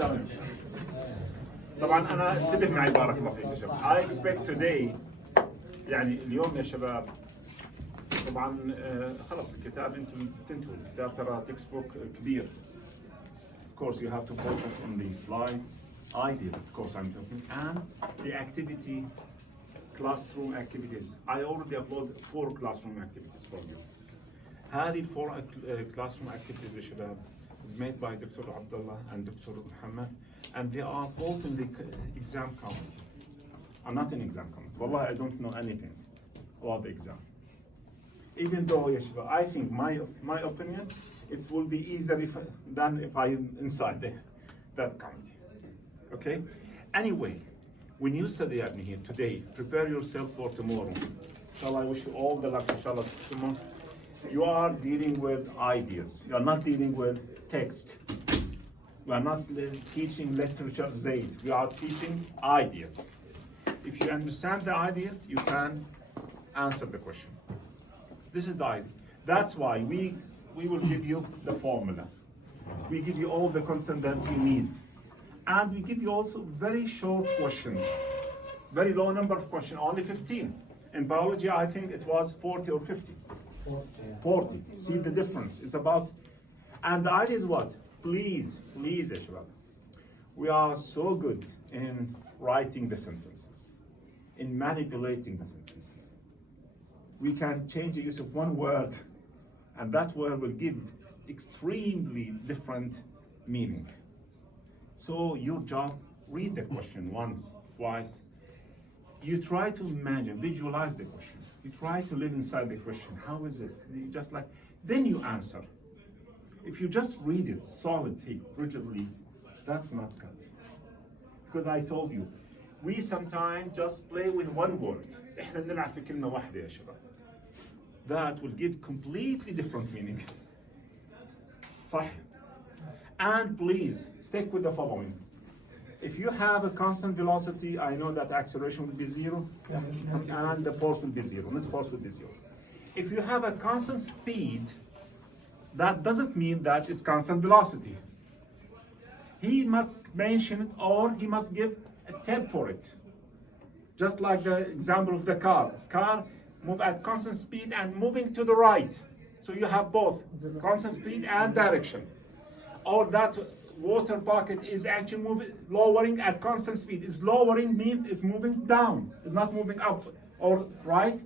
تمام. طبعا انا انتبه معي بارك الله فيك يا شباب. I expect today يعني اليوم يا شباب طبعا خلص الكتاب انتم تنتهوا الكتاب ترى تكست بوك كبير. Of course you have to focus on the slides, ideas of course I'm talking, and the activity, classroom activities. I already uploaded 4 classroom activities for you. هذه 4 classroom activities يا شباب is made by Dr. Abdullah and Dr. Muhammad, and they are both in the exam committee. I'm not in exam committee. Wallah, I don't know anything about the exam. Even though يا شباب, I think my opinion, it will be easier than if I inside that committee. Okay? Anyway, when you study at me here today, prepare yourself for tomorrow. Inshallah, I wish you all the luck, inshallah, tomorrow. You are dealing with ideas. You are not dealing with text. We are not teaching literature zaid. We are teaching ideas. If you understand the idea, you can answer the question. This is the idea. That's why we will give you the formula. We give you all the content that you need. And we give you also very short questions. Very low number of questions, only 15. In biology, I think it was 40 or 50. 40. See the difference. It's about, and the idea is what? Please, ya shabab. We are so good in writing the sentences, in manipulating the sentences. We can change the use of one word, and that word will give extremely different meaning. So your job, read the question once, twice. You try to imagine, visualize the question. You try to live inside the question. How is it? You just like, then you answer. If you just read it solidly, rigidly, that's not good. Because I told you, we sometimes just play with one word. إحنا بنلعب في كلمة واحدة يا شباب. That will give completely different meaning. صح? And please, stick with the following. If you have a constant velocity, I know that acceleration will be 0, and the force will be 0, net force will be 0. If you have a constant speed, that doesn't mean that it's constant velocity. He must mention it, or he must give a tip for it. Just like the example of the car. Car move at constant speed and moving to the right. So you have both constant speed and direction. Or that water bucket is actually moving, lowering at constant speed. Is lowering means it's moving down. It's not moving up or right.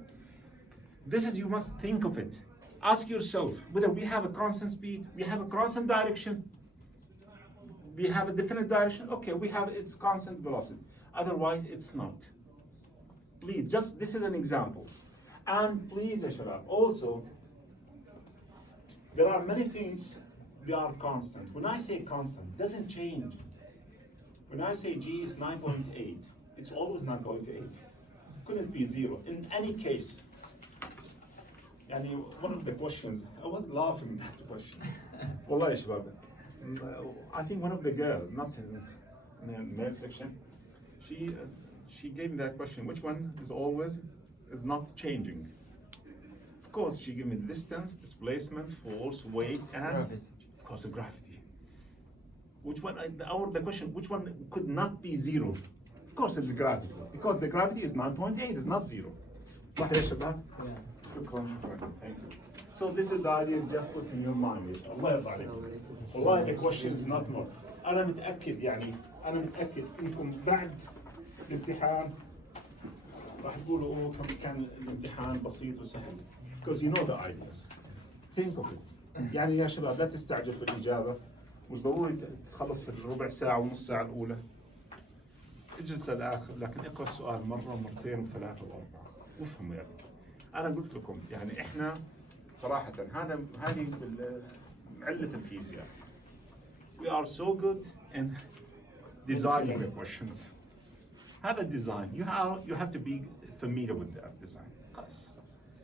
This is, you must think of it. Ask yourself whether we have a constant speed, we have a constant direction, we have a definite direction. Okay, we have its constant velocity. Otherwise, it's not. Please, just this is an example. And please, Ashraf, also, there are many things. They are constant. When I say constant, it doesn't change. When I say G is 9.8, it's always 9.8. Couldn't be 0. In any case, and one of the questions, I was laughing at that question. Wallah ya shabab. I think one of the girls, not in the male section, she gave me that question. Which one is not changing? Of course, she gave me distance, displacement, force, weight, and of course, the gravity. Which one? The question: which one could not be 0? Of course, it's gravity, because the gravity is 9.8. It's not 0. صح يا شباب? Thank you. So this is the idea. Just put in your mind. الله يرضى عليكم. والله the question is not more. أنا متأكد إنكم بعد الامتحان راح تقولوا كان الامتحان بسيط وسهل. Because you know the ideas. Think of it. يعني يا شباب لا تستعجل في الإجابة. مش ضروري تخلص في الربع ساعة ونص ساعة الأولى. اجلس الآخر، لكن اقرأ السؤال مرة ومرتين وثلاثة وأربعة وافهموا يا ابني. أنا قلت لكم يعني إحنا صراحة هذه علة الفيزياء. We are so good in designing the questions. هذا design. You have to be familiar with that design. خلاص.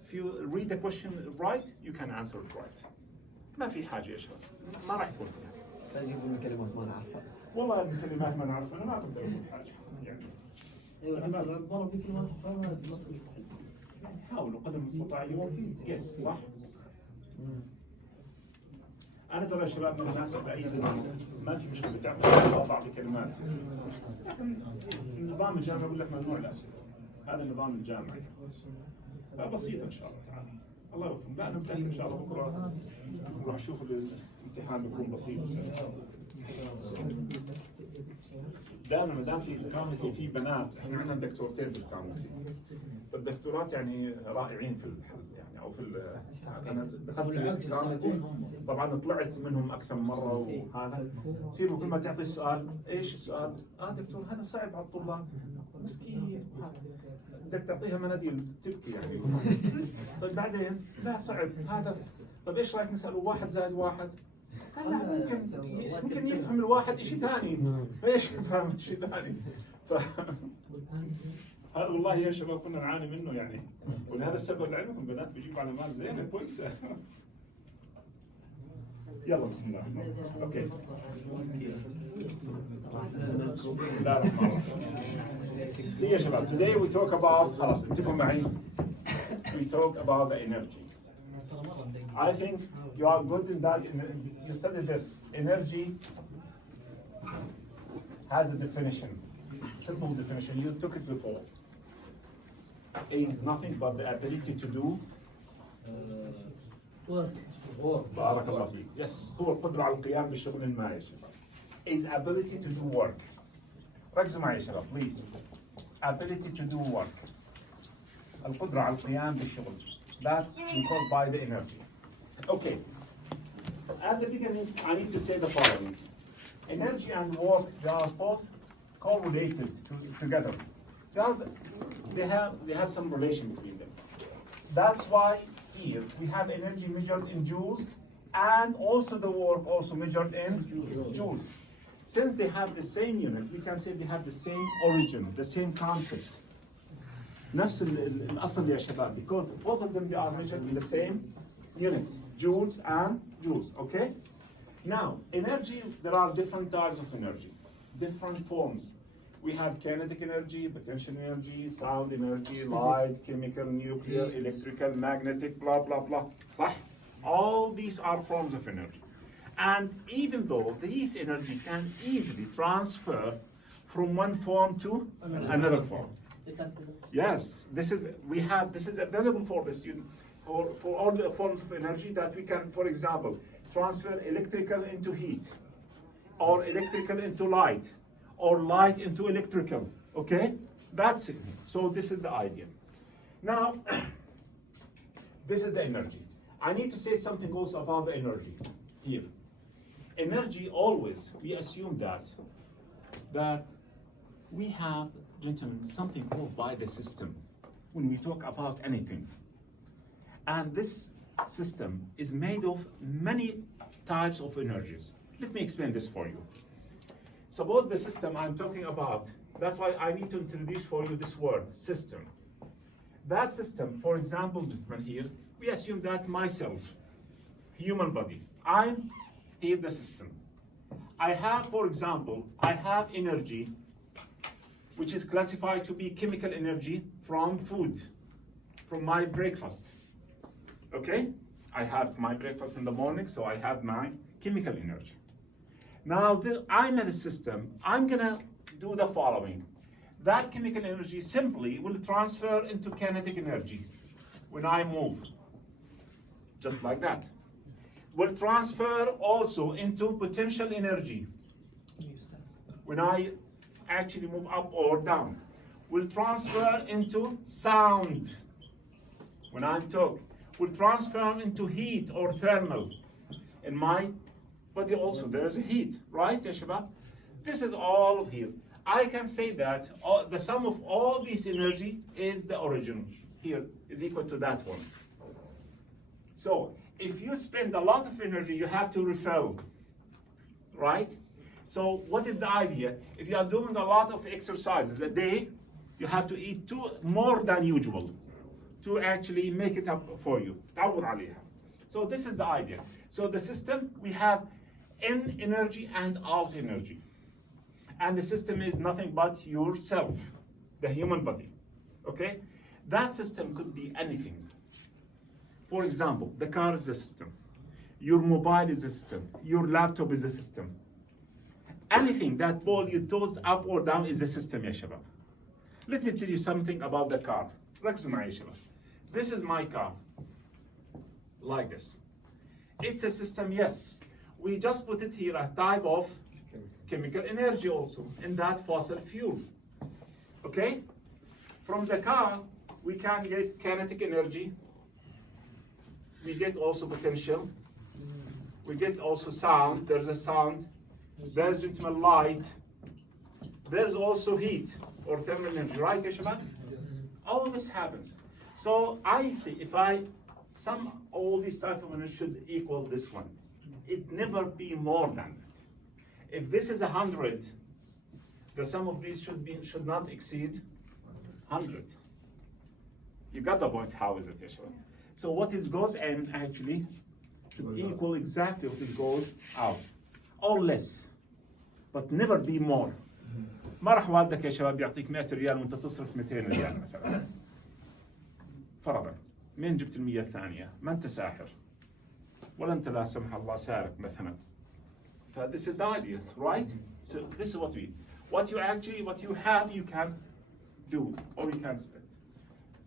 If you read the question right, you can answer it right. ما في حاجة يا شباب. ما راح يكون فيها. استاذ يقول كلمات ما نعرفها. والله الكلمات ما نعرفها، أنا ما أقدر أقول حاجة يعني. ايوه مرة في كلمات تفهمها حاولوا قدر المستطاع يوفي. يس صح. انا ترى يا شباب من الناس بايد إنه ما في مشكله تعطي بعض الكلمات، لكن النظام الجامعي بقول لك ممنوع الاسئله، هذا النظام الجامعي بسيطه ان شاء الله تعالى. الله يوفقكم. لا انا متاكد ان شاء الله بكره نروح نشوف الامتحان بيكون بسيط وسهل. دائما ما دام في الكاونتي في بنات، احنا عندنا دكتورتين في الكاونتي، الدكتورات يعني رائعين في الحل يعني او في انا دخلت في الكاونتي طبعا طلعت منهم اكثر من مره، وهذا يصير كل ما تعطي السؤال ايش السؤال؟ دكتور هذا صعب على الطلاب مسكين، بدك تعطيها مناديل تبكي يعني. طيب بعدين لا صعب هذا، طيب ايش رايك نساله 1 زائد 1؟ قال لا ممكن يفهم الواحد شيء ثاني، ايش يفهم شيء ثاني؟ هذا والله يا شباب كنا نعاني منه يعني، ولهذا السبب لعلمكم بنات بيجيبوا علامات زينه كويسه. يلا بسم الله الرحمن الرحيم. اوكي. بسم الله الرحمن الرحيم. See يا شباب, today we talk about خلاص انتبهوا معي. We talk about the energy. I think you are good in that. You studied this. Energy has a definition. Simple definition. You took it before. Is nothing but the ability to do. بارك الله فيك. Yes. هو القدرة على القيام بشغل ما يا شباب. Is ability to do work. ركزوا معي يا شباب please. Ability to do work. القدرة على القيام بالشغل. That's called by the energy. Okay. At the beginning, I need to say the following. Energy and work, they are both correlated together. They have some relation between them. That's why here we have energy measured in joules, and also the work also measured in joules. Since they have the same unit, we can say they have the same origin, the same concept. نفس الأصل يا شباب, because both of them they are measured in the same unit, joules and joules. Okay. Now, energy, there are different types of energy, different forms. We have kinetic energy, potential energy, sound energy, light, chemical, nuclear, electrical, magnetic, blah, blah, blah. صح? All these are forms of energy. And even though these energy can easily transfer from one form to another form. Yes, this is available for the student, for all the forms of energy that we can, for example, transfer electrical into heat, or electrical into light, or light into electrical. Okay, that's it. So this is the idea. Now, this is the energy. I need to say something also about the energy here. Energy, always we assume that we have, gentlemen, something called by the system when we talk about anything. And this system is made of many types of energies. Let me explain this for you. Suppose the system I'm talking about, that's why I need to introduce for you this word, system. That system, for example, gentlemen, here, we assume that myself, human body, I'm here the system. I have, for example, I have energy which is classified to be chemical energy from food, from my breakfast. Okay? I have my breakfast in the morning, so I have my chemical energy. Now, I'm in a system, I'm gonna do the following. That chemical energy simply will transfer into kinetic energy when I move, just like that. Will transfer also into potential energy when I actually move up or down. Will transfer into sound when I talk. Will transfer into heat or thermal. In my body also there's heat, right ya shabab? This is all here. I can say that the sum of all this energy is the origin here is equal to that one. So if you spend a lot of energy, you have to refill, right? So what is the idea? If you are doing a lot of exercises a day, you have to eat more than usual to actually make it up for you. تعود عليها. So this is the idea. So the system, we have in energy and out energy. And the system is nothing but yourself, the human body. Okay? That system could be anything. For example, the car is the system. Your mobile is a system. Your laptop is a system. Anything that ball you toss up or down is a system يا شباب. Let me tell you something about the car. ركزوا معي يا شباب. This is my car. Like this. It's a system, yes. We just put it here, a type of chemical energy also, in that fossil fuel. Okay? From the car, we can get kinetic energy. We get also potential. We get also sound. There's a sound. There's gentlemen light. There's also heat or thermal energy, right, ya shabab? All this happens. So I see if I sum all these type of energy should equal this one. It never be more than it. If this is 100, the sum of these should not exceed 100. You got the point? How is it, Yeshua? So what is goes in actually should equal exactly what is goes out, or less, but never be more. ما راح والدك يا شباب يعطيك 100 ريال وانت تصرف 200 ريال مثلا. فرضا من جبت ال100 الثانية؟ ما انت ساحر ولا انت لا سمح الله سارق مثلا. This is the idea, right? So this is what what you have you can do or you can spend.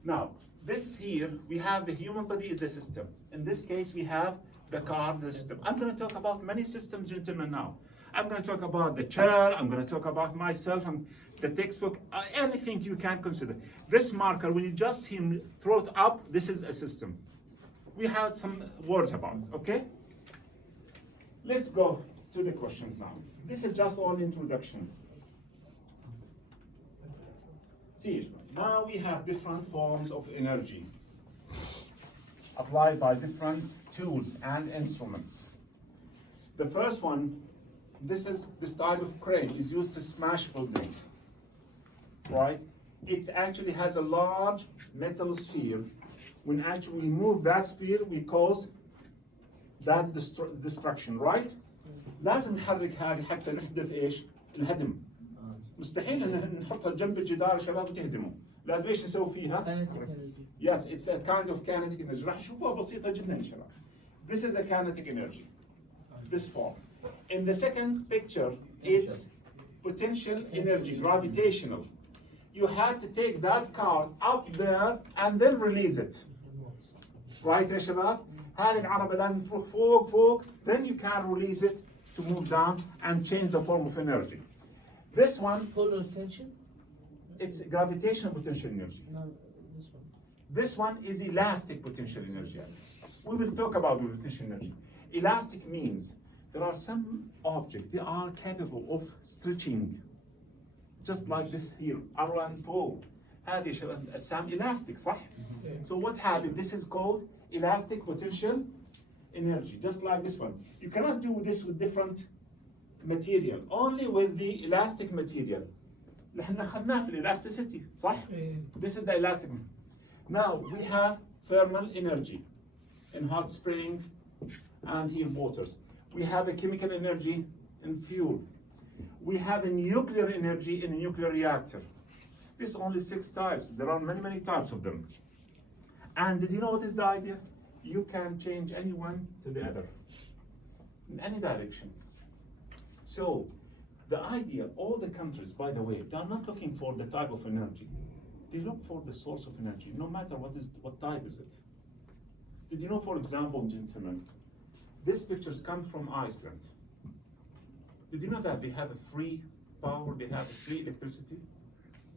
Now this here we have the human body is the system. In this case we have the car, the system. I'm going to talk about many systems, gentlemen. Now I'm going to talk about the chair. I'm going to talk about myself and the textbook. Anything you can consider. This marker, when you just see him throw it up, this is a system. We have some words about it. Okay. Let's go to the questions now. This is just all introduction. See, now we have different forms of energy applied by different tools and instruments. The first one, this type of crane is used to smash buildings, right? It actually has a large metal sphere. When actually we move that sphere, we cause that destruction, right? لازم نحرك هذه حتى نحدث ايش؟ الهدم. مستحيل ان نحطها جنب الجدار شباب وتهدمه. لازم ايش نسوي فيها؟ Yes, it's a kind of kinetic energy. راح تشوفوها بسيطة جدا يا شباب. This is a kinetic energy. This form. In the second picture, it's potential energy, gravitational. You have to take that car up there and then release it. Right يا شباب؟ هذه العربة لازم تروح فوق then you can release it to move down and change the form of energy. This one, Polar tension? it's gravitational potential energy. No, this one. This one is elastic potential energy. We will talk about the potential energy. Elastic means there are some objects, they are capable of stretching. Just like this here, iron pole. هذه شباب some elastic, صح? So what happened? This is called elastic potential energy, just like this one. You cannot do this with different material, only with the elastic material. اللي احنا أخذناه في elasticity, صح? This is the elastic. Now we have thermal energy in hot spring and here waters. We have a chemical energy in fuel. We have a nuclear energy in a nuclear reactor. This only 6 types. There are many types of them. And did you know what is the idea? You can change any one to the other in any direction. So the idea, all the countries, by the way, they are not looking for the type of energy. They look for the source of energy, no matter what type is it. Did you know, for example, gentlemen, these pictures come from Iceland. Did you know that they have a free power, they have a free electricity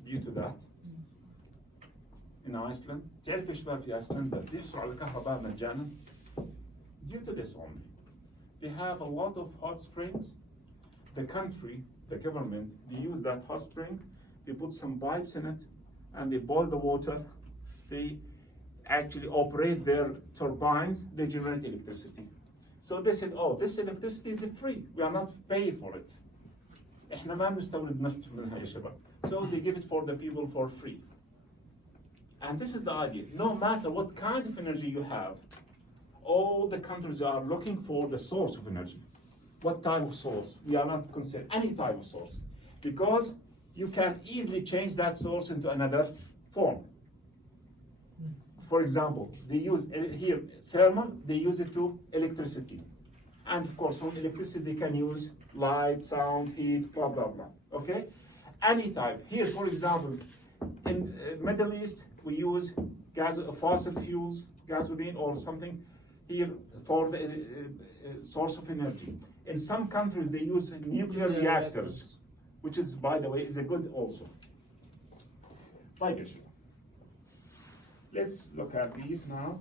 due to that? In Iceland, تعرف يا شباب في أيسلندا بيحصلوا على الكهرباء مجانا due to this only. They have a lot of hot springs. The country, the government, they use that hot spring, they put some pipes in it, and they boil the water. They actually operate their turbines, they generate electricity. So they said, oh, this electricity is free. We are not paying for it. إحنا ما بنستورد نفط منها يا شباب. So they give it for the people for free. And this is the idea. No matter what kind of energy you have, all the countries are looking for the source of energy. What type of source? We are not considering any type of source. Because you can easily change that source into another form. for example, they use here thermal, they use it to electricity. And of course, from electricity, they can use light, sound, heat, blah, blah, blah, okay? Any type. Here, for example, in Middle East, we use fossil fuels, gasoline or something here for the source of energy. In some countries, they use nuclear reactors, which is, by the way, is a good also. Let's look at these now.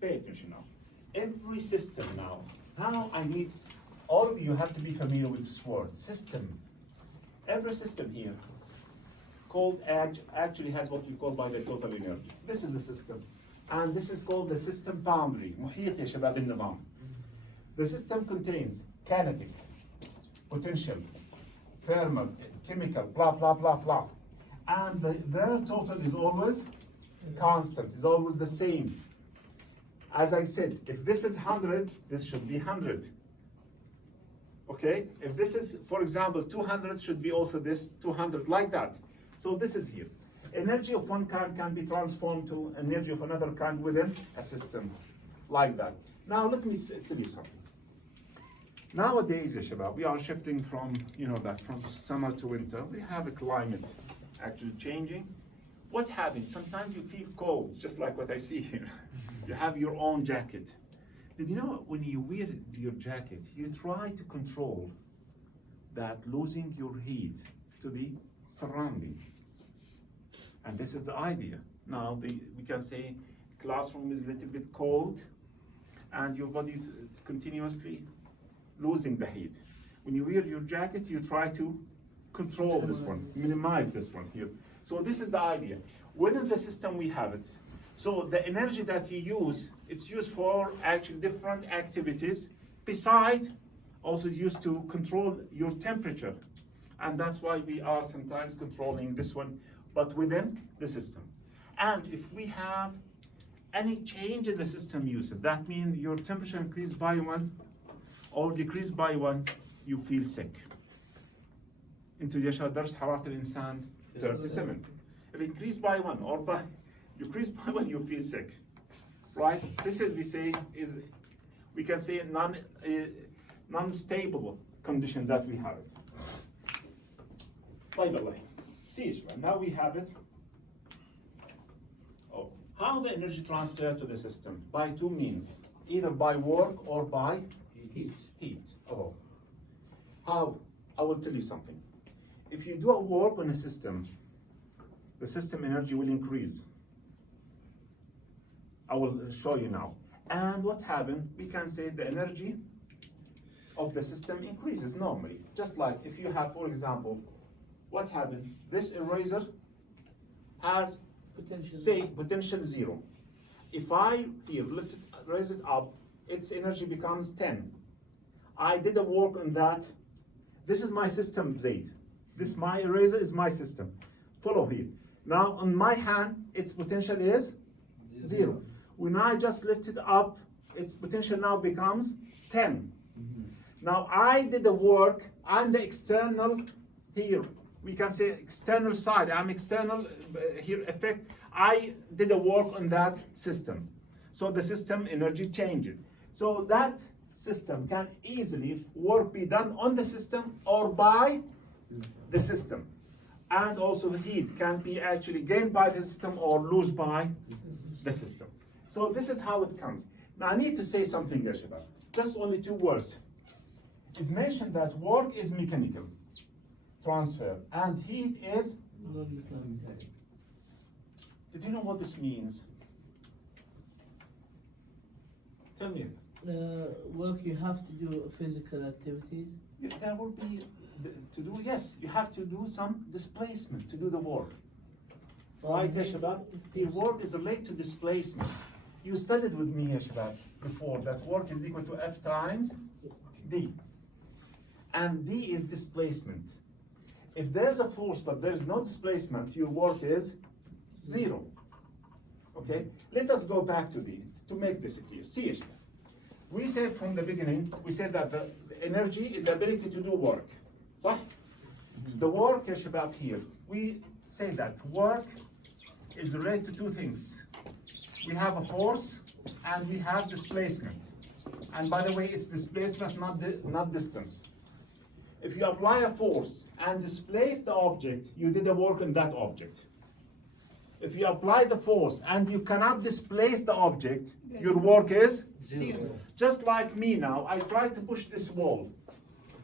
Pay attention now. Every system now I need, all of you have to be familiar with this word, system. Every system here called actually has what we call by the total energy. This is the system. And this is called the system boundary. محيط يا شباب النظام. The system contains kinetic, potential, thermal, chemical, blah, blah, blah, blah. And their total is always constant, is always the same. As I said, if this is 100, this should be 100. Okay? If this is, for example, 200, should be also this 200, like that. So this is here. Energy of one kind can be transformed to energy of another kind within a system, like that. Now let me tell you something. Nowadays, ya shabab, we are shifting from, from summer to winter. We have a climate actually changing. What happens? Sometimes you feel cold, just like what I see here. You have your own jacket. Did you know when you wear your jacket, you try to control that losing your heat to the surrounding? And this is the idea. Now, we can say classroom is a little bit cold and your body is continuously losing the heat. When you wear your jacket, you try to control this one, minimize this one here. So this is the idea. Within the system, we have it. So the energy that you use, it's used for actually different activities, besides also used to control your temperature. And that's why we are sometimes controlling this one, but within the system. And if we have any change in the system usage, that means your temperature increased by 1 or decreased by 1, you feel sick. انتوا يا شباب درس حرارة الإنسان 37. If it increased by 1 or by decreased by 1, you feel sick, right? This is we can say non-stable condition that we have it. طيب الله. See, now we have it. Oh, how the energy transfer to the system? By two means, either by work or by heat. Oh, how? I will tell you something. If you do a work on a system, the system energy will increase. I will show you now. And what happened? We can say the energy of the system increases normally. Just like if you have, for example, what happened? This eraser has potential 0. If I here raise it up, its energy becomes 10. I did a work on that. This is my system, Zaid. This my eraser is my system. Follow here. Now on my hand, its potential is 0. When I just lift it up, its potential now becomes 10. Now I did the work. I'm the external here. We can say external side. I'm external here effect. I did a work on that system. So the system energy changed. So that system can easily work be done on the system or by the system. And also the heat can be actually gained by the system or lose by the system. So this is how it comes. Now I need to say something, ya shabab. Just only 2 words. It's mentioned that work is mechanical transfer and heat is non-mechanical. Did you know what this means? Tell me. Work you have to do physical activities. There will be yes, you have to do some displacement to do the work. Right, ya shabab? Here work is related to displacement. You studied with me, ya shabab, before that work is equal to F times D. And D is displacement. If there's a force but there's no displacement, your work is 0. Okay? Let us go back to D to make this clear. See, ya shabab. We said from the beginning, we said that the energy is the ability to do work. صح? The work, ya shabab, here, we say that work is related to two things. We have a force and we have displacement. And by the way, it's displacement, not distance. If you apply a force and displace the object, you did a work on that object. If you apply the force and you cannot displace the object, your work is zero. Just like me now, I try to push this wall.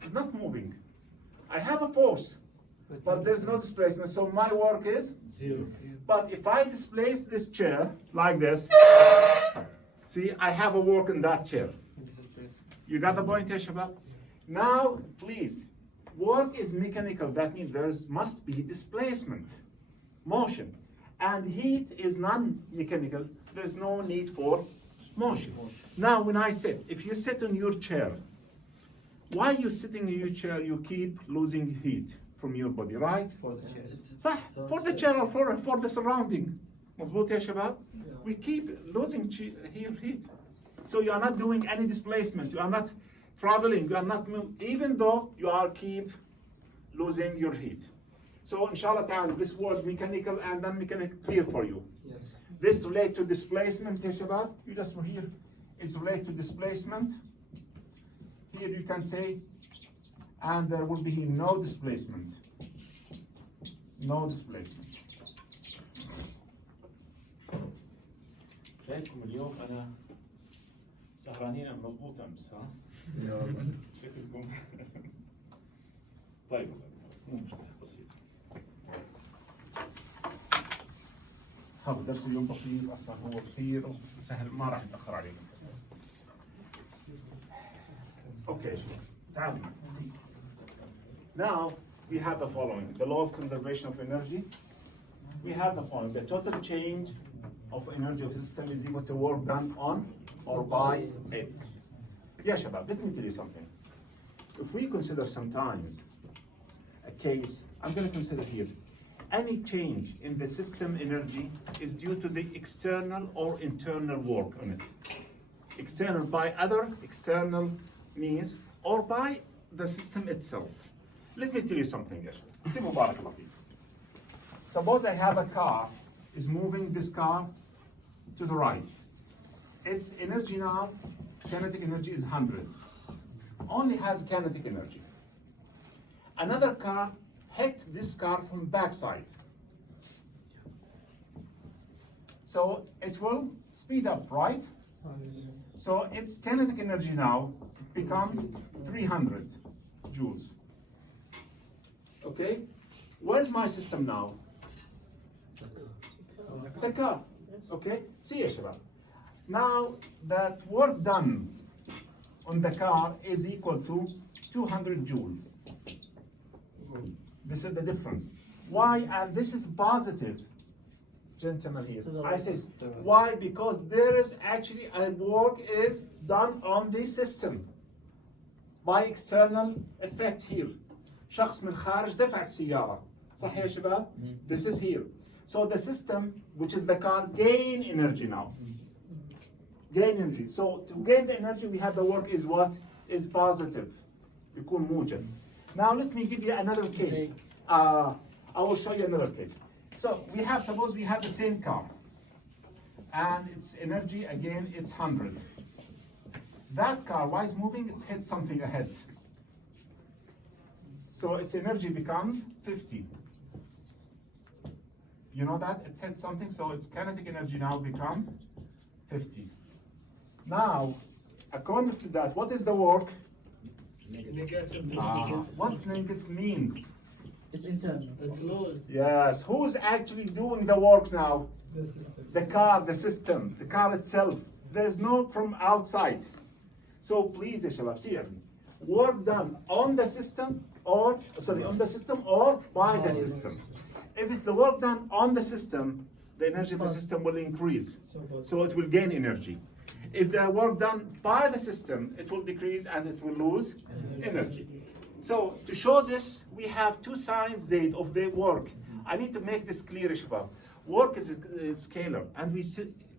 It's not moving. I have a force, but there's no displacement, so my work is Zero. But if I displace this chair like this, see, I have a work in that chair. You got the point, ya shabab? Now, please, work is mechanical. That means there must be displacement, motion. And heat is non-mechanical. There's no need for motion. Now, when I sit, if you sit in your chair, while you're sitting in your chair, you keep losing heat from your body, right? For the chair. صح for the chair or for the surrounding. مظبوط يا شباب? We keep losing heat. So you are not doing any displacement. You are not traveling. You are not moving, even though you are keep losing your heat. So inshallah ta'ala, this word mechanical and non-mechanical clear for you. Yes. This relate to displacement يا شباب. You just here. It's related to displacement. Here you can say, and there will be no displacement. No displacement. شايفكم اليوم انا سهرانين مضبوط امس ها؟ شكلكم طيب مو مشكلة بسيطة. هذا درس اليوم بسيط اصلا هو كثير سهل ما راح نتاخر عليكم. Okay, تعالوا. Now we have the following: the law of conservation of energy. We have the following: the total change of energy of the system is equal to work done on or by it. Yeah, Shabab, let me tell you something. If we consider sometimes a case, I'm going to consider here, any change in the system energy is due to the external or internal work on it. External by other external means or by the system itself. Let me tell you something, Yashab. Suppose I have a car, is moving this car to the right. Its energy now, kinetic energy is 100. Only has kinetic energy. Another car hit this car from backside. So it will speed up, right? So its kinetic energy now becomes 300 joules. Okay? Where's my system now? The car. Okay? See ya, Shabab. Now that work done on the car is equal to 200 joule. This is the difference. Why? And this is positive, gentlemen here. I said, why? Because there is actually a work is done on the system by external effect here. شخص من خارج دفع السيارة. صح يا شباب? This is here. So the system, which is the car, gain energy now. Gain energy. So to gain the energy, we have the work is what? Is positive. يكون موجب. Now let me give you another case. I will show you another case. So we have, suppose we have the same car. And its energy, again, it's 100. That car, while it's moving, it's hit something ahead. So its energy becomes 50. You know that? It hits something, so its kinetic energy now becomes 50. Now, according to that, what is the work? What negative means? It's internal. It's lows. Yes, who's actually doing the work now? The system. The car, the system, the car itself. There's no from outside. So please, ya shabab, see me. Work done on the system or, sorry, on the system or by the system. If it's the work done on the system, the energy of the system will increase. So it will gain energy. If the work done by the system, it will decrease and it will lose energy. So to show this, we have two signs Z of the work. I need to make this clear, Shabab. Work is a scalar, and we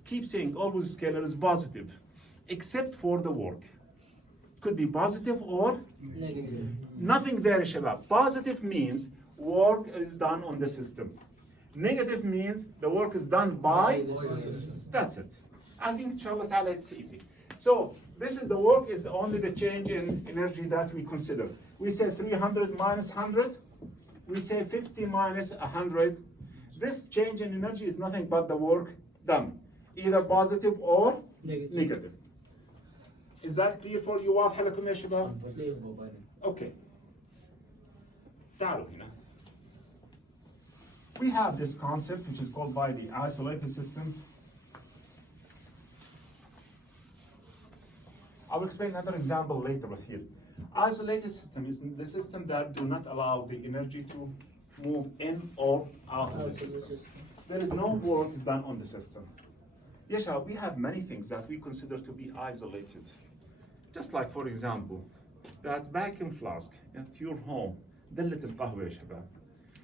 keep saying always scalar is positive, except for the work. Could be positive or Negative. nothing there, Shabab. Positive means work is done on the system. Negative means the work is done by, that's it. I think inshallah ta'ala it's easy. So this is the work is only the change in energy that we consider. We say 300 minus 100. We say 50 minus 100. This change in energy is nothing but the work done, either positive or negative. Is that clear for you? واضح لكم يا شباب؟ Okay. تعالوا هنا. We have this concept which is called by the isolated system. I will explain another example later with here. Isolated system is the system that do not allow the energy to move in or out of the system. There is no work is done on the system. Yes, we have many things that we consider to be isolated. Just like, for example, that vacuum flask at your home, دلة القهوة يا شباب.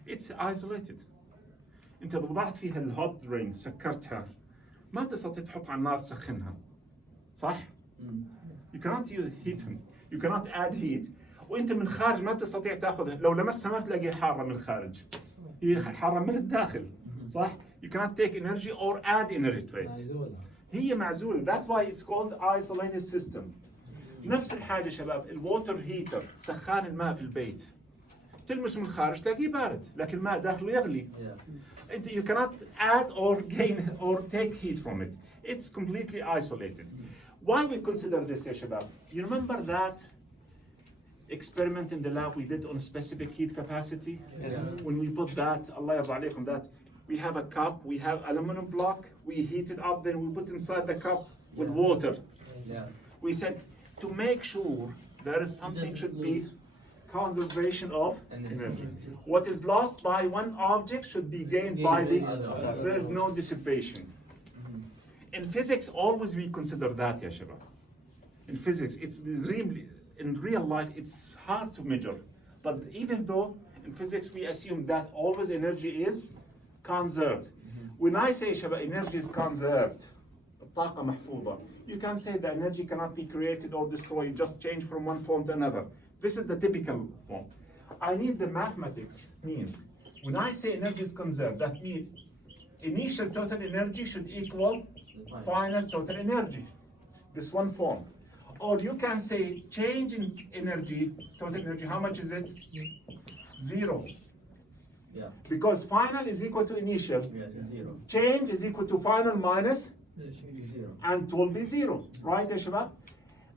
It's isolated. انت لو وضعت فيها الهوت درين سكرتها ما تستطيع تحط على النار تسخنها. صح؟ You cannot use heating. You cannot add heat. وانت من خارج ما بتستطيع تاخذها، لو لمستها ما بتلاقيها حارة من الخارج. هي حارة من الداخل. صح؟ You cannot take energy or add energy to it. هي معزولة. That's why it's called isolated system. نفس الحاجة شباب، الووتر هيتر، سخان الماء في البيت. تلمس من الخارج تلاقيه بارد، لكن الماء داخله يغلي. انت you cannot add or gain or take heat from it. It's completely isolated. Why we consider this يا شباب? You remember that experiment in the lab we did on specific heat capacity? Yes. When we put that, Allah yarda alaykum, that we have a cup, we have aluminum block, we heat it up, then we put inside the cup with water. Yeah. We said to make sure there is something should be conservation of energy. What is lost by one object should be gained by the other. There is no dissipation. In physics, always we consider that, ya shabab. In physics, it's really, in real life, it's hard to measure. But even though in physics we assume that always energy is conserved. When I say shabab, energy is conserved, الطاقة محفوظة, you can say the energy cannot be created or destroyed, just change from one form to another. This is the typical form. I need the mathematics means. When I say energy is conserved, that means initial total energy should equal final total energy. This one form. Or you can say change in energy, total energy, how much is it? 0. Yeah. Because final is equal to initial. Yeah. 0. Change is equal to final minus, 0. and it will be 0. Right, ya shabab?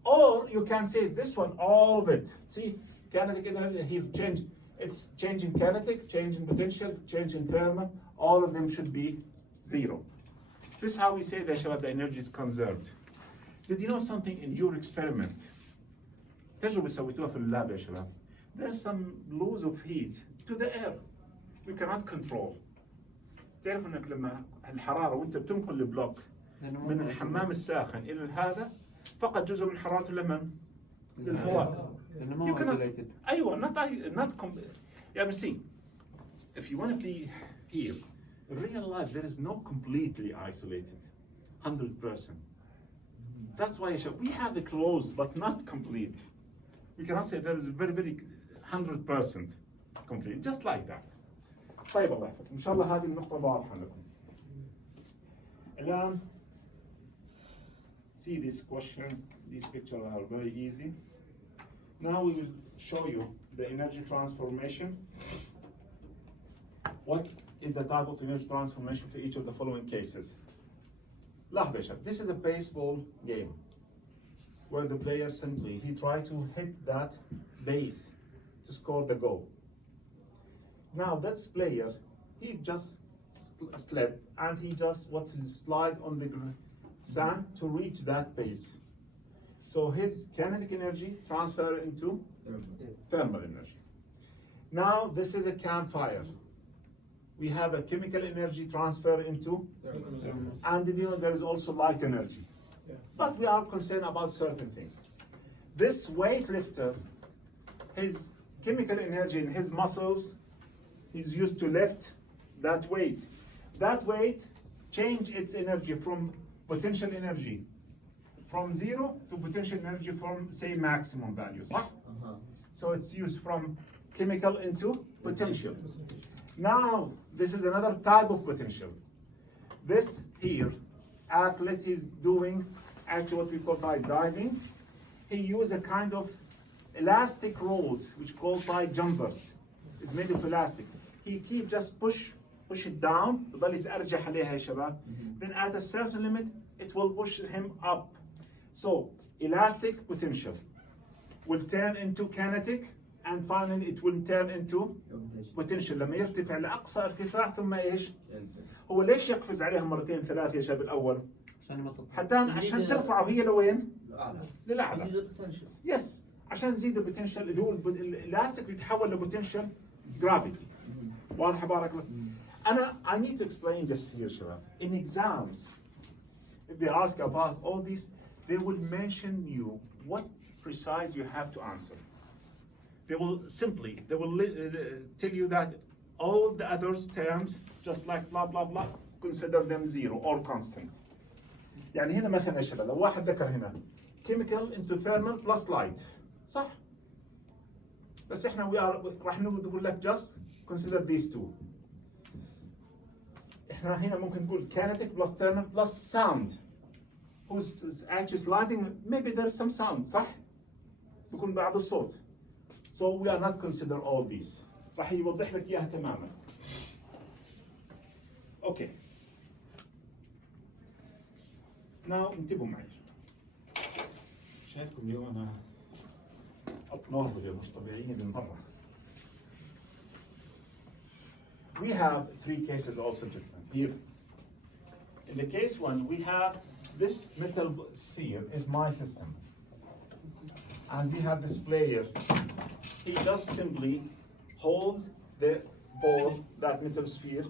Or you can say this one, all of it. See, kinetic energy, here change. It's change in kinetic, change in potential, change in thermal. All of them should be 0. This is how we say that the energy is conserved. Did you know something in your experiment? تجربة سويتوها في اللاب يا شباب. There's some laws of heat to the air. We cannot control. تعرف انك لما الحرارة وانت بتنقل البلوك من الحمام الساخن الى هذا فقط جزء من حرارته لمن؟ للهواء. You cannot. أيوة, yeah, but see, if you want to be here, in real life there is no completely isolated, 100%. That's why we have the close, but not complete. We cannot say there is very, very 100% complete, just like that. طيب الله يحفظكم. إن شاء الله هذه النقطة واضحة لكم. الآن, see these questions, these pictures are very easy. Now we will show you the energy transformation. What is the type of energy transformation for each of the following cases? لحظة يا شباب. This is a baseball game where the player simply, he tried to hit that base to score the goal. Now this player, he just slipped and he just wants to slide on the sand to reach that base. So his kinetic energy transfer into thermal energy. Now this is a campfire. We have a chemical energy transfer into, and did you know there is also light energy? But we are concerned about certain things. This weightlifter, his chemical energy in his muscles is used to lift that weight. That weight change its energy from potential energy from 0 to potential energy from, say, maximum value. صح? So it's used from chemical into potential. Now, this is another type of potential. This here, athlete is doing actually what we call by diving. He used a kind of elastic rods, which called by jumpers. It's made of elastic. He keep just push it down. بضل يتأرجح عليها يا شباب. Then at a certain limit, it will push him up. So elastic potential will turn into kinetic, and finally it will turn into potential لما يرتفع لأقصى ارتفاع ثم ايش؟ هو ليش يقفز عليها مرتين ثلاث يا شباب الأول؟ عشان ترفعه هي لوين؟ للأعلى. يزيد البوتنشل. يس عشان تزيد البوتنشل اللي هو الالاستيك يتحول لبوتنشل جرافيتي. واضح بارك الله؟ أنا I need to explain this here شباب. In exams, if they ask about all these, they will mention you what precise you have to answer. They will tell you that all the other terms, just like blah blah blah, consider them zero or constant. يعني هنا مثلا يا شباب لو واحد ذكر هنا chemical into thermal plus light صح؟ بس احنا راح نقول لك just consider these two. احنا هنا ممكن نقول kinetic plus thermal plus sound. Who's actually sliding? Maybe there's some sound صح؟ بيكون بعض الصوت. So we are not consider all these. راح يوضح لك اياها تماما. Okay. Now انتبهوا معي. شايفكم اليوم انا abnormal مش طبيعيين بالمرة. We have three cases also gentlemen here. In the case one, we have this metal sphere is my system. And we have this player. He just simply hold the ball, that metal sphere.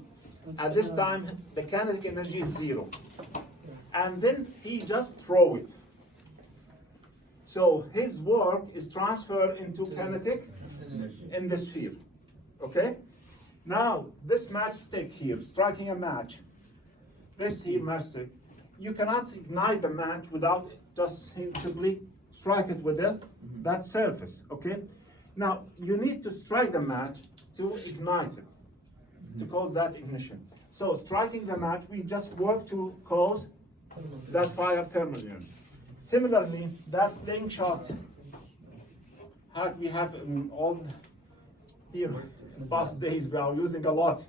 At this time, the kinetic energy is zero. And then he just throw it. So his work is transferred into kinetic in the sphere. Okay? Now, this matchstick here, striking a match, this here matchstick, you cannot ignite the match without just simply strike it with that surface, okay? Now, you need to strike the match to ignite it, to cause that ignition. So, striking the match, we just work to cause that fire thermal energy. Similarly, that slingshot we have in all here, in the past days, we are using a lot.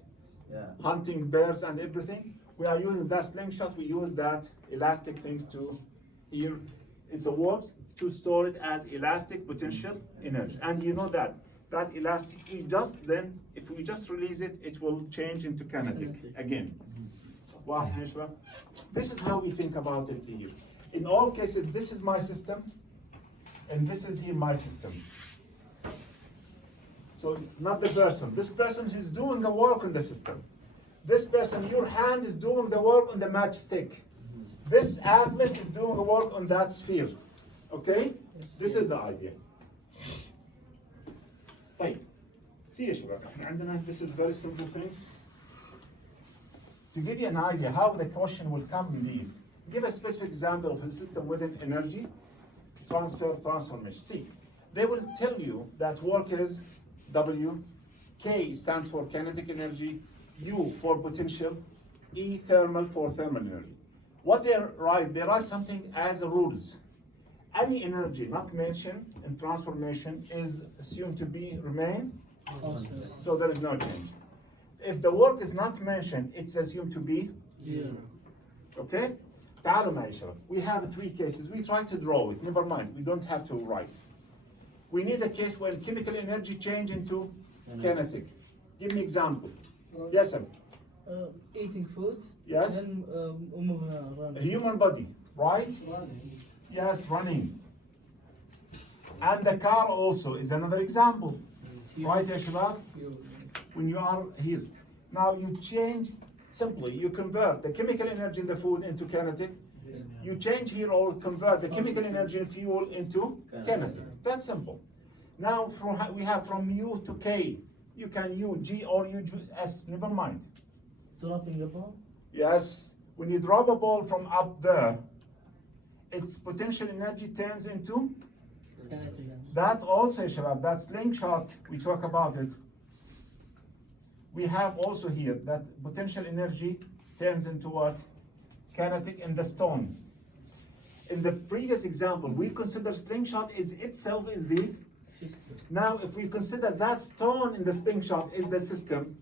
Hunting bears and everything. We are using that slingshot, we use that elastic things to here. It's a word to store it as elastic potential energy. And you know that elastic, if we just release it, it will change into kinetic again. This is how we think about it here. In all cases, this is my system, and this is here my system. So not the person. This person is doing the work on the system. This person, your hand is doing the work on the matchstick. This athlete is doing the work on that sphere. Okay? This is the idea. طيب. See يا شباب, احنا عندنا this is very simple things. To give you an idea how the question will come in these, give a specific example of a system within energy transformation. See, they will tell you that work is W, K stands for kinetic energy, U for potential, E thermal for thermal energy. What they write something as rules. Any energy not mentioned in transformation is assumed to remain, so there is no change. If the work is not mentioned, it's assumed to be zero. Okay? تعالوا معي شباب. We have three cases. We try to draw it. Never mind. We don't have to write. We need a case when chemical energy change into kinetic. Give me example. Yes, sir. Eating food. Yes. And moving around. A human body, right? Yes, running. And the car also is another example. Right, ya shabab? When you are here. Now you change, simply, you convert the chemical energy in the food into kinetic. You change here or convert the chemical energy in fuel into kinetic. That's simple. Now we have from U to K. You can use G or use S, never mind. Dropping a ball. Yes, when you drop a ball from up there, its potential energy turns into Kinetic energy. that also, Shabab, that slingshot, we talk about it. We have also here that potential energy turns into what? Kinetic in the stone. In the previous example, we consider slingshot is itself is the. Now, if we consider that stone in the slingshot is the system,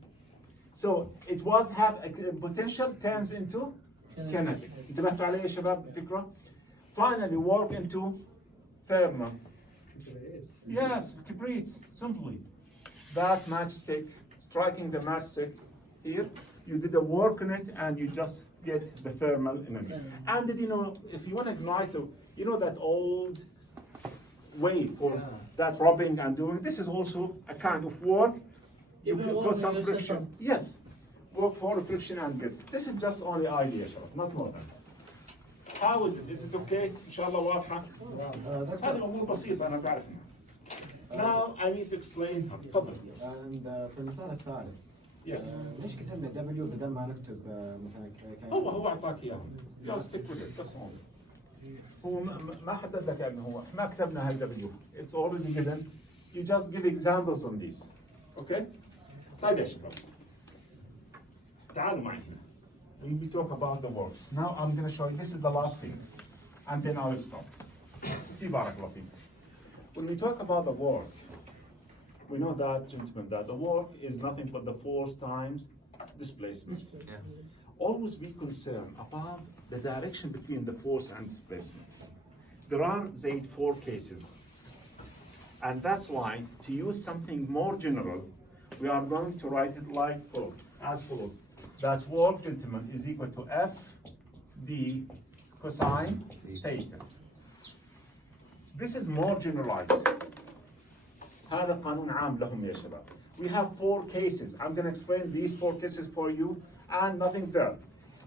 so it was have a potential turns into kinetic. انتبهتوا علي يا شباب الفكرة؟ Finally, work into thermal. Yes, kibrit, simply. That matchstick, striking the matchstick here, you did the work on it and you just get the thermal energy. And did you know, if you want to ignite, you know that old way for that rubbing and doing, this is also a kind of work. You Even can work put with some your friction. system. Yes, work for friction and get. This is just only idea, Shabab, not more than. How is it? Is it okay? إن شاء الله واضحة. هذه الأمور بسيطة أنا بعرفها. Now I need to explain. تفضل. في المثال الثالث Yes. ليش كتبنا W بدل ما نكتب مثلا هو أعطاك إياه. Just stick with it. بس only. هو ما حدد لك انه هو ما كتبنا هاي W. It's already given. You just give examples on these. Okay? طيب يا شباب. تعالوا معي هنا. We talk about the works. Now I'm going to show you. This is the last thing, and then I will stop. See, barakallah feek. When we talk about the work, we know that, gentlemen, that the work is nothing but the force times displacement. Always be concerned about the direction between the force and displacement. There are, Zaid, 4 cases. And that's why, to use something more general, we are going to write it like as follows. That work, gentlemen, is equal to F D cosine theta. This is more generalized. هذا قانون عام لهم يا شباب. We have 4 cases. I'm going to explain these 4 cases for you and nothing there.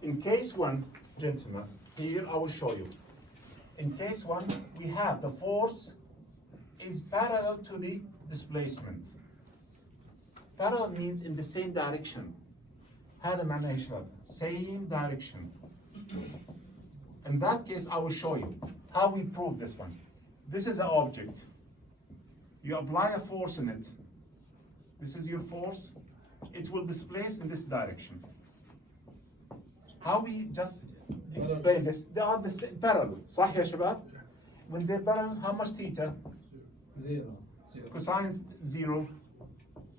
In case 1, gentlemen, here I will show you. In case 1, we have the force is parallel to the displacement. Parallel means in the same direction. هذا معناه يا شباب same direction. In that case, I will show you how we prove this one. This is an object. You apply a force in it. This is your force. It will displace in this direction. How we just explain this? They are the same, parallel. صح يا شباب? When they're parallel, how much theta? 0. Cosine 0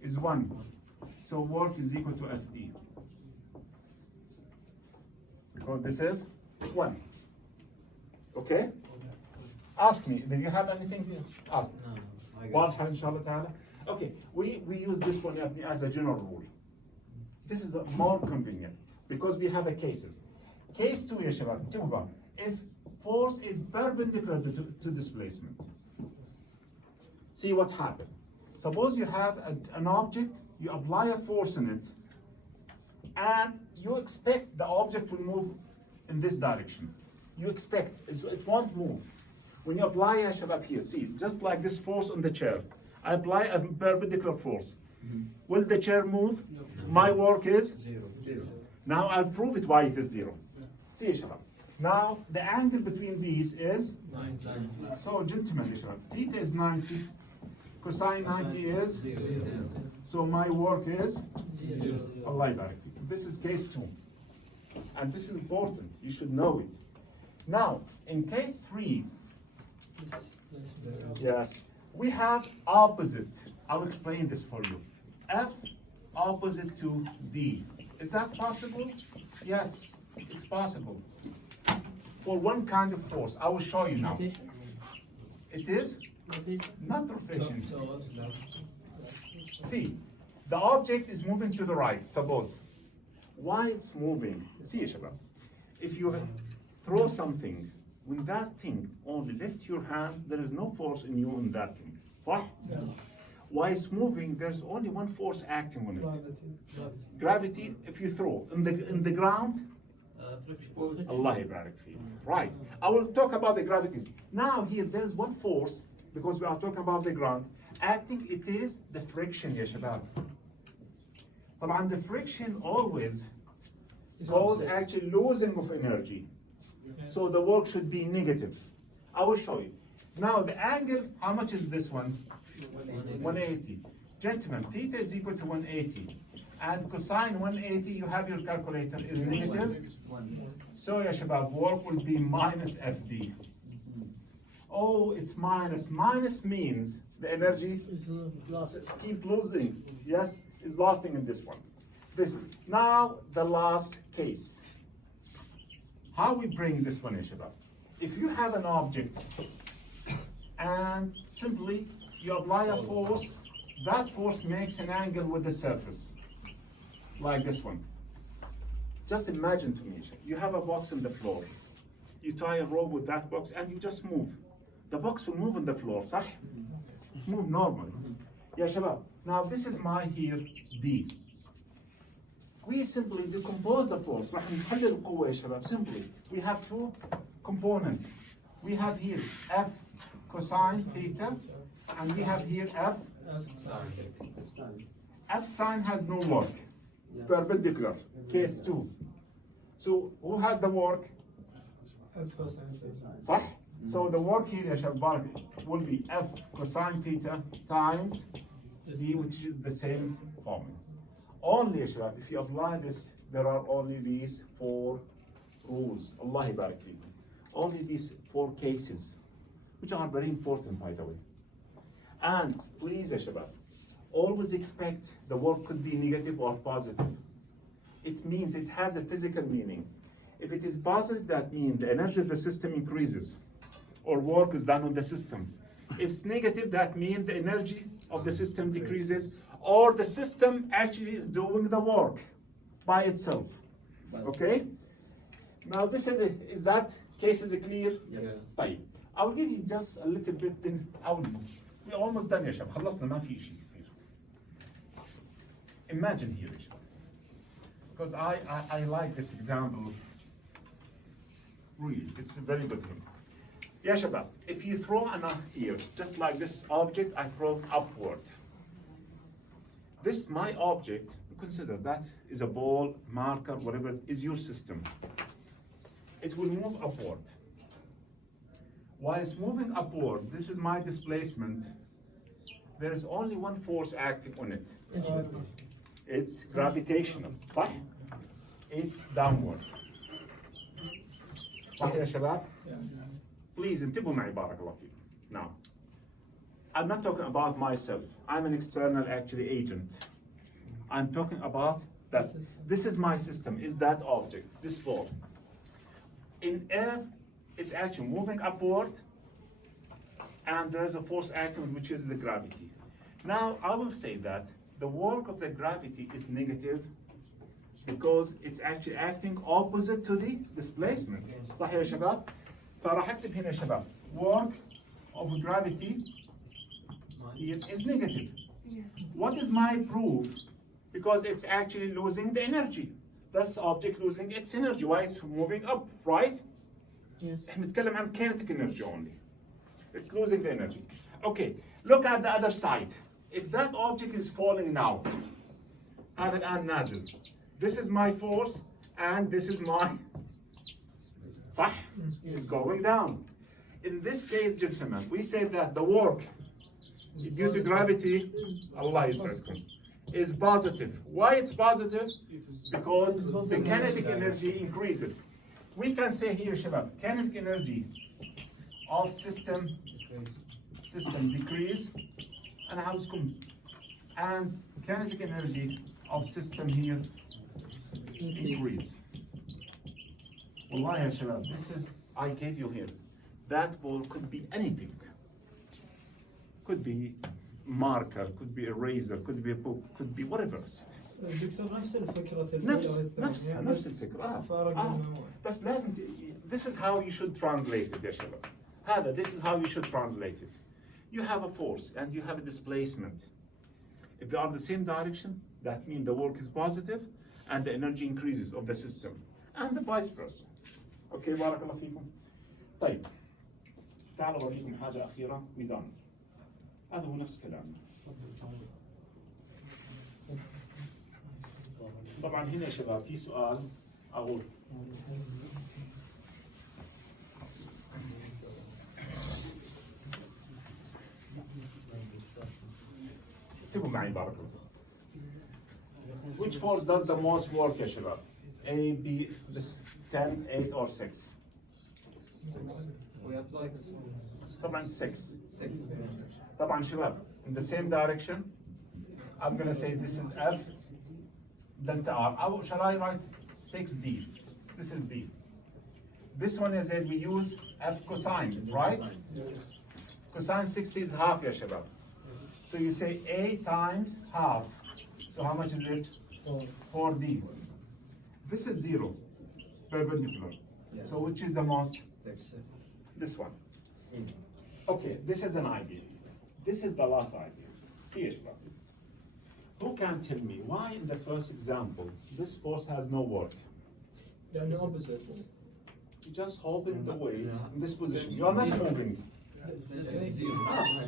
is 1. So work is equal to FD. Because this is 1. Okay? Ask me. Do you have anything to ask? واضحة إن شاء الله تعالى. Okay, we use this one as a general rule. This is more convenient because we have a cases. Case 2 يا شباب, تبغى, if force is perpendicular to displacement. See what happened. Suppose you have an object, you apply a force in it, and you expect the object will move in this direction. You expect, it won't move. When you apply a shabab here, see, just like this force on the chair, I apply a perpendicular force. Will the chair move? My work is? 0. Now I'll prove it why it is 0. See, shabab. Now the angle between these is? 90. So, gentlemen, shabab, theta is 90, cosine 90 is? 0. So my work is? 0. Allah yabarak. This is case 2. And this is important. You should know it. Now, in case 3, yes, we have opposite. I'll explain this for you. F opposite to D. Is that possible? Yes, it's possible. For one kind of force. I will show you now. Rotation? It is Rotation? not rotation. See, the object is moving to the right, suppose. Why it's moving? See, Shabab, if you throw something, when that thing only lift your hand, there is no force in you on that thing. صح? Why it's moving, there's only one force acting on it. Gravity, if you throw in the ground, Friction. Allah yabarak fi. Right. I will talk about the gravity. Now here there's one force, because we are talking about the ground, acting, it is the friction, ya shabab. طبعا the friction always causes actually losing of energy. So the work should be negative. I will show you. Now the angle, how much is this one? 180. Gentlemen, theta is equal to 180. and cosine 180, you have your calculator, is negative. So يا شباب, work will be minus FD. Oh, it's minus. Minus means the energy It's lost. keep losing. Yes, is losing in this one. This now the last case. How we bring this one, ya shabab? If you have an object and simply you apply a force, that force makes an angle with the surface, like this one. Just imagine to me, you have a box on the floor. You tie a rope with that box and you just move. The box will move on the floor, صح? Move normally. Ya shabab, now this is my here D. We simply decompose the force. راح نحل القوة يا شباب. Simply, we have two components. We have here F cosine theta, and we have here F. F sine has no work. Perpendicular. Case 2. So who has the work? صح? So the work here يا شباب will be F cosine theta times D, which is the same formula. Only يا شباب, if you apply this, there are only these 4 rules. Allah يبارك فيكم. Only these 4 cases, which are very important, by the way. And please يا شباب, always expect the work could be negative or positive. It means it has a physical meaning. If it is positive, that means the energy of the system increases, or work is done on the system. If it's negative, that means the energy of the system decreases, or the system actually is doing the work by itself. Okay? Now this is that case is clear? Yes. طيب. I'll give you just a little bit in we're almost done يا شباب. خلصنا ما في شيء كثير. Imagine here يا شباب. Because I like this example. Really, it's a very good one. يا شباب, if you throw here, just like this object, I throw upward. This, my object, consider that is a ball, marker, whatever, is your system. It will move upward. While it's moving upward, this is my displacement. There is only one force acting on it. It's gravitational, صح? It's downward. صح يا شباب? Please انتبهوا معي بارك الله فيكم. Now, I'm not talking about myself. I'm an external actually agent. I'm talking about that. This is my system, is that object, this ball. In air, it's actually moving upward, and there's a force acting, which is the gravity. Now, I will say that the work of the gravity is negative because it's actually acting opposite to the displacement. صح يا شباب؟ فراح اكتب هنا يا شباب work of gravity here is negative. What is my proof? Because it's actually losing the energy. This object losing its energy. Why it's moving up, right? Yes. احنا نتكلم عن kinetic energy only. It's losing the energy. Okay, look at the other side. If that object is falling now, هذا الآن نازل. This is my force and this is my صح? It's going down. In this case, gentlemen, we say that the work due to gravity, Allah يسعدكم, is positive. Why it's positive? Because the kinetic energy increases. We can say here, Shabab, kinetic energy of system decrease, and kinetic energy of system here increase. Wallahi ya Shabab, this is, I gave you here. That ball could be anything. Could be marker, could be eraser, could be a book, could be whatever. دكتور نفس الفكرة نفس الفكرة. بس لازم this is how you should translate it يا شباب. هذا this is how you should translate it. You have a force and you have a displacement. If they are in the same direction, that means the work is positive and the energy increases of the system, and the vice versa. Okay, بارك الله فيكم. طيب تعالوا أوريكم حاجة أخيرة ودان. هذا هو نفس كلامنا. طبعا هنا يا شباب في سؤال أقول اكتبوا معي بارك الله. Which force does the most work يا شباب? A, B, this 10, 8 or 6? We have 6. طبعا 6. 6. طبعا شباب in the same direction I'm gonna say this is F delta R. How shall I write 6D? This is D. This one is that we use F cosine, right? Cosine 60 is half يا شباب. So you say A times half. So how much is it? 4D. This is 0, perpendicular. Yeah. So which is the most? 6. This one. Okay, this is an idea. This is the last idea. See يا شباب. Who can tell me why in the first example this force has no work? يعني opposite. You're just holding the weight in this position. You are not moving.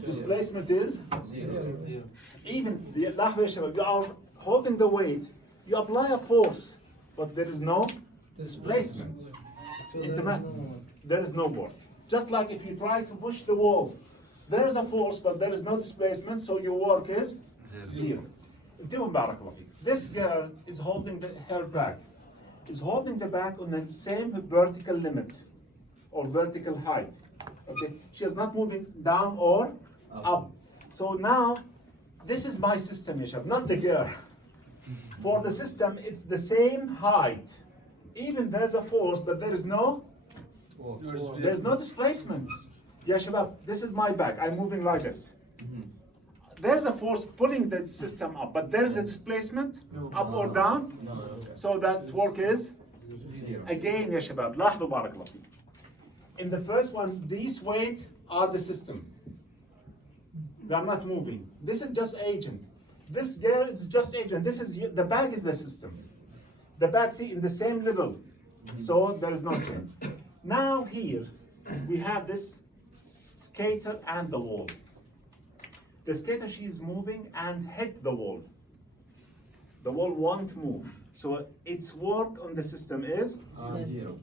Displacement is even لاحظوا يا شباب, you are holding the weight. You apply a force, but there is no displacement. There is no work. Just like if you try to push the wall, there is a force, but there is no displacement, so your work is zero. بارك الله فيك. This girl is holding her back. Is holding the back on the same vertical limit or vertical height. Okay, she is not moving down or up. So now, this is my system, Yashab, not the girl. For the system, it's the same height. Even there's a force, but there is no displacement. Yeah, Shabab, this is my back. I'm moving like this. There's a force pulling the system up, but there's a displacement up or down. So that work is again, ya shabab, لاحظوا بارك الله فيك. In the first one, these weight are the system. They are not moving. This is just agent. This girl is just agent. This is the bag is the system. The bag, see, in the same level. So there is nothing. Now here we have this skater and the wall. The skater, she is moving and hit the wall. The wall won't move. So its work on the system is 0.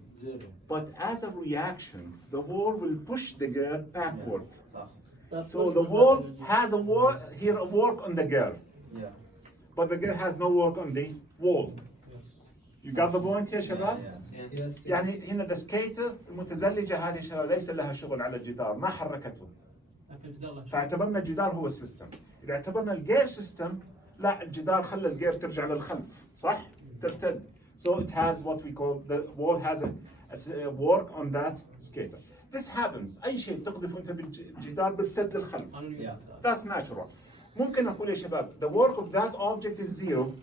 but as a reaction, the wall will push the girl backward. That So push the will wall not- has a work here, a work on the girl, Yeah. but the girl has no work on the wall. You got the point here, شباب؟ Yes. يعني هنا the skater المتزلجة هذه شباب ليس لها شغل على الجدار، ما حركته. فاعتبرنا الجدار هو السيستم. إذا اعتبرنا الجير سيستم، لا الجدار خلى الجير ترجع للخلف، صح؟ ترتد. So it has what we call, the wall has a work on that skater. This happens. أي شيء بتقذف وأنت بالجدار بيرتد للخلف. Yeah. That's natural. ممكن أقول يا شباب the work of that object is zero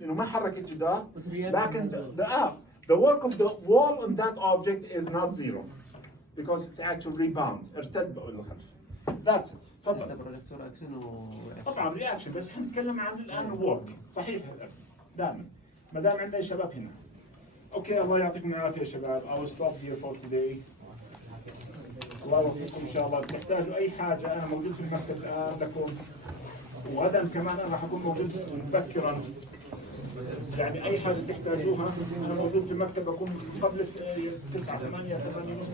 لأنه ما حرك الجدار. لكن the work of the wall on that object is not zero because it's actual rebound. ارتد للخلف. That's it. تفضل. طبعا رياكشن بس احنا نتكلم عن الان الورك صحيح دائما ما دام عندنا شباب هنا. اوكي الله يعطيكم العافيه يا شباب. I will stop here for today. الله يوفقكم ان شاء الله. تحتاجوا اي حاجه انا موجود في المكتب الان لكم. وغدا كمان انا راح اكون موجود مبكرا. يعني اي حاجه تحتاجوها انا موجود في المكتب بكون قبل 9 8 8 ونص.